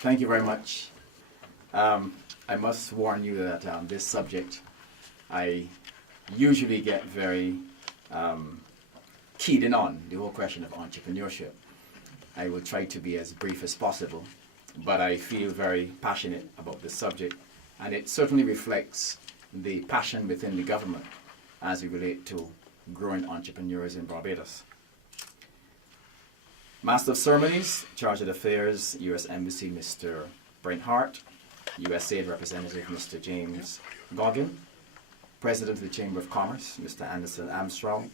Thank you very much. I must warn you that this subject, I usually get very keyed in on, the whole question of entrepreneurship. I will try to be as brief as possible, but I feel very passionate about this subject, and it certainly reflects the passion within the government as we relate to growing entrepreneurs in Barbados. Master of Ceremonies, Charge of Affairs, U.S. Embassy, Mr. Brent Hart, USAID Representative, Mr. James Goggin, President of the Chamber of Commerce, Mr. Anderson Armstrong,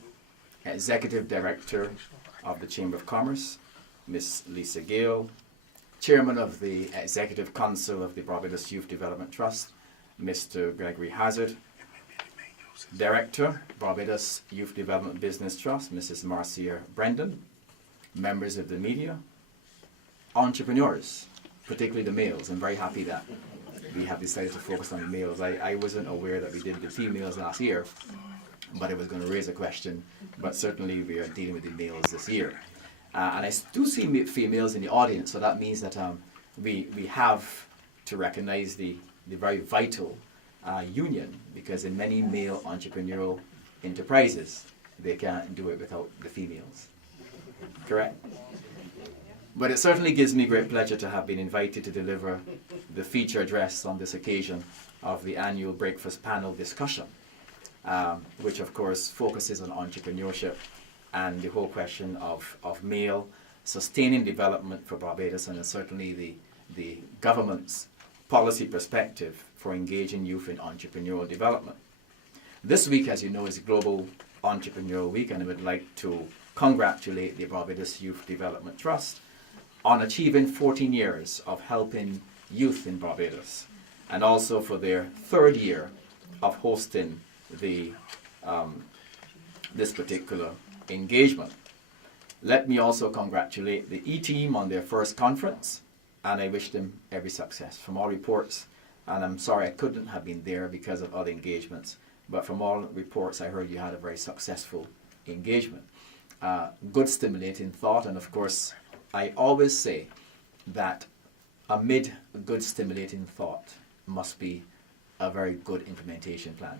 Executive Director of the Chamber of Commerce, Ms. Lisa Gale, Chairman of the Executive Council of the Barbados Youth Development Trust, Mr. Gregory Hazard, Director, Barbados Youth Development Business Trust, Mrs. Marcia Brendan, members of the media, entrepreneurs, particularly the males. I'm very happy that we have decided to focus on the males. I wasn't aware that we did the females last year, but it was going to raise a question, but certainly we are dealing with the males this year. And I do see females in the audience, so that means that we have to recognize the very vital union, because in many male entrepreneurial enterprises, they can't do it without the females. Correct? But it certainly gives me great pleasure to have been invited to deliver the feature address on this occasion of the annual breakfast panel discussion, which of course focuses on entrepreneurship and the whole question of male sustaining development for Barbados, and certainly the government's policy perspective for engaging youth in entrepreneurial development. This week, as you know, is Global Entrepreneurial Week, and I would like to congratulate the Barbados Youth Development Trust on achieving 14 years of helping youth in Barbados, and also for their third year of hosting the this particular engagement. Let me also congratulate the E-Team on their first conference, and I wish them every success. From all reports, and I'm sorry I couldn't have been there because of other engagements, but from all reports I heard you had a very successful engagement. Good stimulating thought, and of course I always say that amid good stimulating thought must be a very good implementation plan.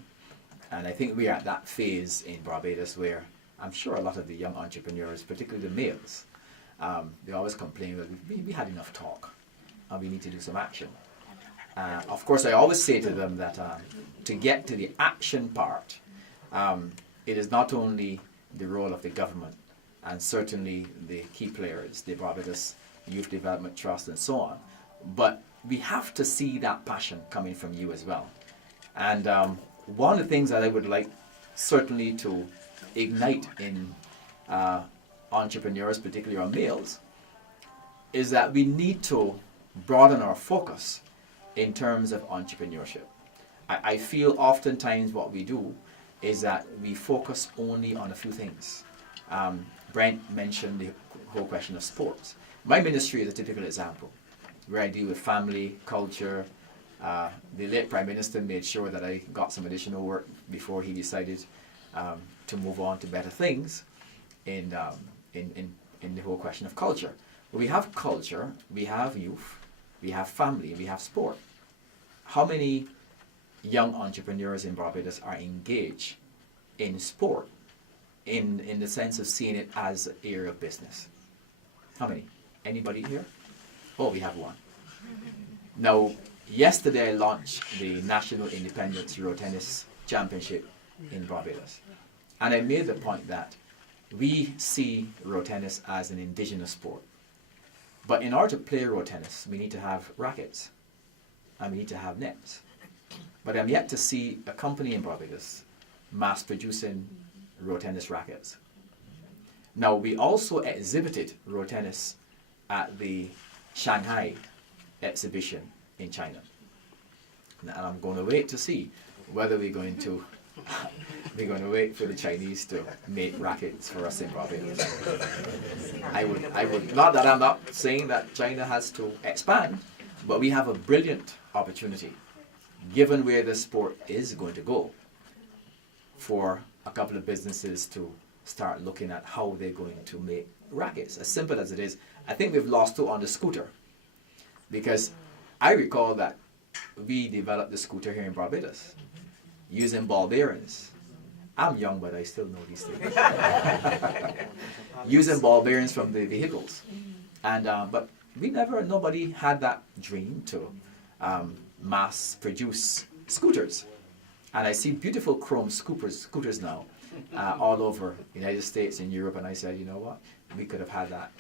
And I think we are at that phase in Barbados where I'm sure a lot of the young entrepreneurs, particularly the males, they always complain that we had enough talk and we need to do some action. Of course, I always say to them that to get to the action part, it is not only the role of the government and certainly the key players, the Barbados Youth Development Trust and so on, but we have to see that passion coming from you as well. And one of the things that I would like certainly to ignite in entrepreneurs, particularly our males, is that we need to broaden our focus in terms of entrepreneurship. I feel oftentimes what we do is that we focus only on a few things. Brent mentioned the whole question of sports. My ministry is a typical example where I deal with family, culture. The late Prime Minister made sure that I got some additional work before he decided to move on to better things in the whole question of culture. But we have culture, we have youth, we have family, we have sport. How many young entrepreneurs in Barbados are engaged in sport in the sense of seeing it as an area of business? How many? Anybody here? Oh, we have one. Now, yesterday I launched the National Independence Euro Tennis Championship in Barbados. And I made the point that we see road tennis as an indigenous sport. But in order to play road tennis, we need to have rackets and we need to have nets. But I'm yet to see a company in Barbados mass producing road tennis rackets. Now, we also exhibited road tennis at the Shanghai exhibition in China. And I'm going to wait to see whether we're going to wait for the Chinese to make rackets for us in Barbados. I would not that I'm not saying that China has to expand, but we have a brilliant opportunity, given where the sport is going to go, for a couple of businesses to start looking at how they're going to make rackets. As simple as it is, I think we've lost two on the scooter. Because I recall that we developed the scooter here in Barbados using ball bearings. I'm young, but I still know these things. Using ball bearings from the vehicles. And but nobody had that dream to mass produce scooters. And I see beautiful chrome scooters now all over the United States and Europe. And I said, you know what? We could have had that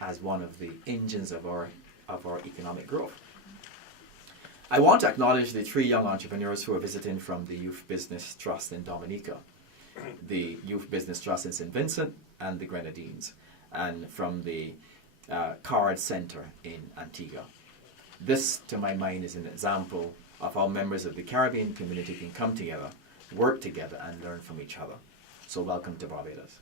as one of the engines of our economic growth. I want to acknowledge the 3 young entrepreneurs who are visiting from the Youth Business Trust in Dominica, the Youth Business Trust in St. Vincent and the Grenadines, and from the Card Center in Antigua. This, to my mind, is an example of how members of the Caribbean community can come together, work together, and learn from each other. So welcome to Barbados.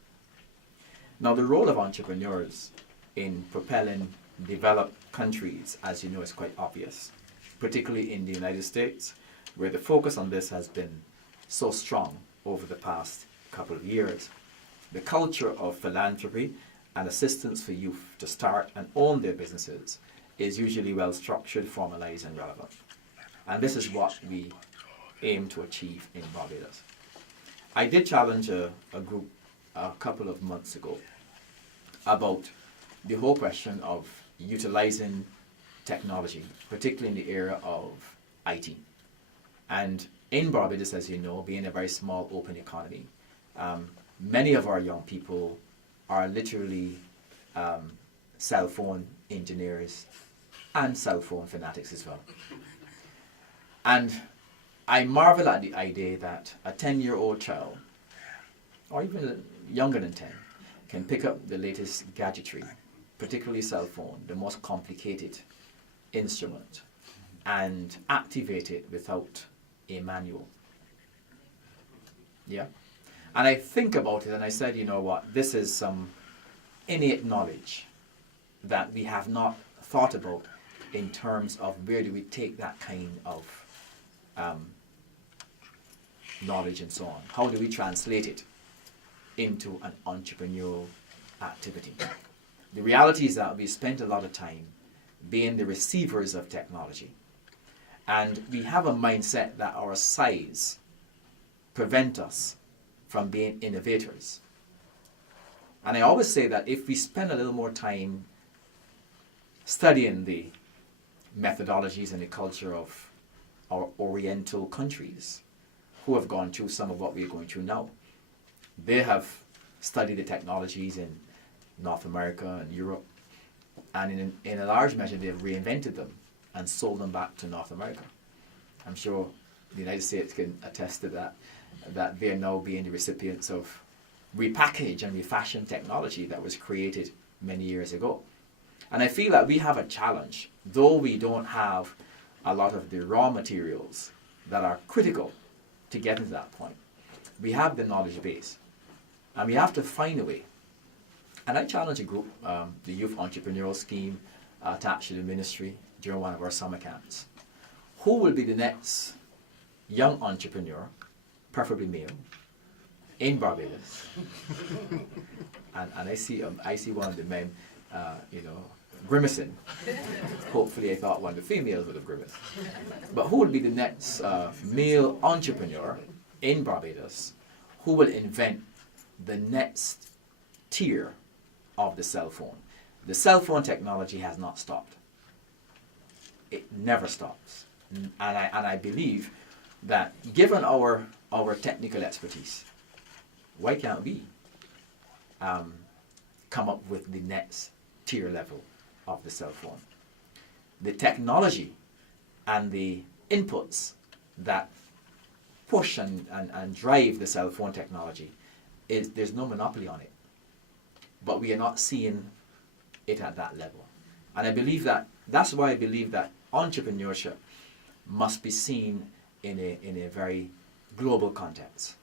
Now, the role of entrepreneurs in propelling developed countries, as you know, is quite obvious, particularly in the United States, where the focus on this has been so strong over the past couple of years. The culture of philanthropy and assistance for youth to start and own their businesses is usually well structured, formalized, and relevant. And this is what we aim to achieve in Barbados. I did challenge a group a couple of months ago about the whole question of utilizing technology, particularly in the area of IT. And in Barbados, as you know, being a very small open economy, many of our young people are literally cell phone engineers and cell phone fanatics as well. And I marvel at the idea that a 10-year-old child, or even younger than 10, can pick up the latest gadgetry, particularly cell phone, the most complicated instrument, and activate it without a manual. Yeah? And I think about it and I said, you know what, this is some innate knowledge that we have not thought about in terms of where do we take that kind of knowledge and so on. How do we translate it into an entrepreneurial activity? The reality is that we spent a lot of time being the receivers of technology. And we have a mindset that our size prevent us from being innovators. And I always say that if we spend a little more time studying the methodologies and the culture of our Oriental countries who have gone through some of what we are going through now, they have studied the technologies in North America and Europe, and in a large measure they've reinvented them and sold them back to North America. I'm sure the United States can attest to that they're now being the recipients of repackaged and refashioned technology that was created many years ago. And I feel that we have a challenge, though we don't have a lot of the raw materials that are critical to get to that point. We have the knowledge base, and we have to find a way. And I challenge a group, the Youth Entrepreneurial Scheme attached to the ministry during one of our summer camps. Who will be the next young entrepreneur, preferably male, in Barbados? and I see one of the men, grimacing. Hopefully I thought one of the females would have grimaced. But who will be the next male entrepreneur in Barbados who will invent the next tier of the cell phone? The cell phone technology has not stopped. It never stops. And I believe that given our technical expertise, why can't we come up with the next tier level of the cell phone? The technology and the inputs that push and drive the cell phone technology, there's no monopoly on it. But we are not seeing it at that level. And I believe that's why I believe that entrepreneurship must be seen in a very global context.